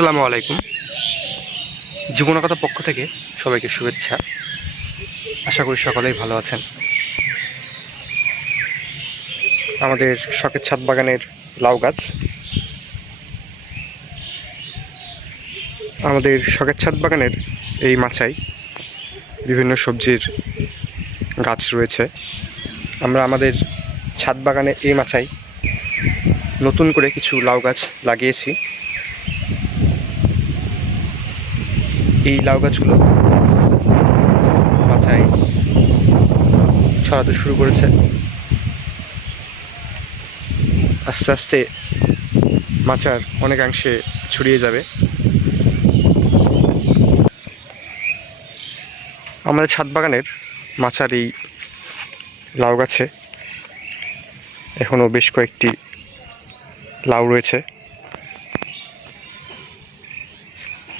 আসসালামু আলাইকুম। জীবনকথা পক্ষ থেকে সবাইকে শুভেচ্ছা। আশা করি সকলেই ভালো আছেন। আমাদের শখের ছাদ বাগানের লাউ গাছ, আমাদের শখের ছাদ বাগানের এই মাচায় বিভিন্ন সবজির গাছ রয়েছে। আমরা আমাদের ছাদ বাগানে এই মাচায় নতুন করে কিছু লাউ গাছ লাগিয়েছি। এই লাউ গাছগুলো মাচায় ছড়াতে শুরু করেছে। আস্তে আস্তে মাচার অনেকাংশে ছড়িয়ে যাবে। আমাদের ছাদ বাগানের মাচার এই লাউ গাছে এখনও বেশ কয়েকটি লাউ রয়েছে।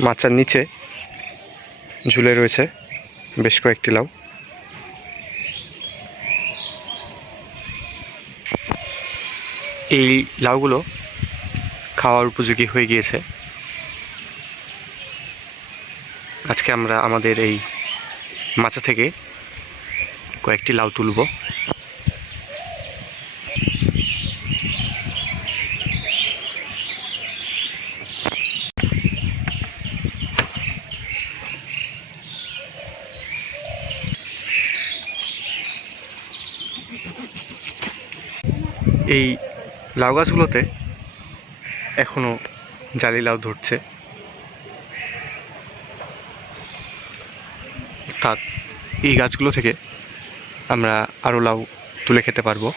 মাচার নিচে ঝুলে রয়েছে বেশ কয়েকটি লাউ। এই লাউগুলো খাওয়ার উপযোগী হয়ে গিয়েছে। আজকে আমরা আমাদের এই মাচা থেকে কয়েকটি লাউ তুলব। এই লাউ গাছগুলোতে এখনো জালি লাউ ধরছে, অর্থাৎ এই গাছগুলো থেকে আমরা আরও লাউ তুলে খেতে পারবো।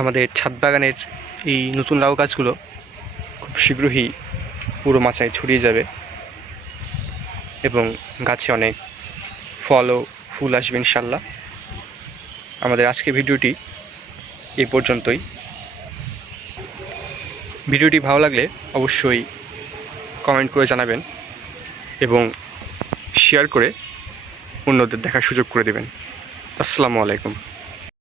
আমাদের ছাদ বাগানের এই নতুন লাউ গাছগুলো খুব শীঘ্রই পুরো মাচায় ছড়িয়ে যাবে এবং গাছে অনেক ফল ও ফুল আসবে ইনশাল্লাহ। আমাদের আজকে ভিডিওটি এই পর্যন্তই। ভিডিওটি ভালো লাগলে অবশ্যই কমেন্ট করে জানাবেন এবং শেয়ার করে অন্যদের দেখার সুযোগ করে দেবেন। আসসালামু আলাইকুম।